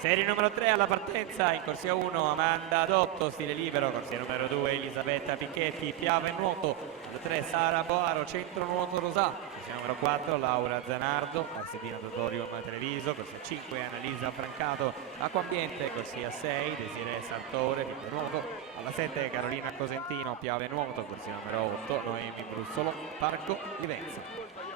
Serie numero 3 alla partenza, in corsia 1 Amanda Dotto, stile libero, corsia numero 2 Elisabetta Picchetti, Piave nuoto, alla 3 Sara Boaro, centro nuoto Rosà, corsia numero 4 Laura Zanardo, Arsedina Dotorium Televiso, corsia 5 Annalisa Francato, Acquambiente, corsia 6 Desiree Sartore, Piave nuoto, alla 7 Carolina Cosentino, Piave nuoto, corsia numero 8 Noemi Brussolo, Parco Livenza.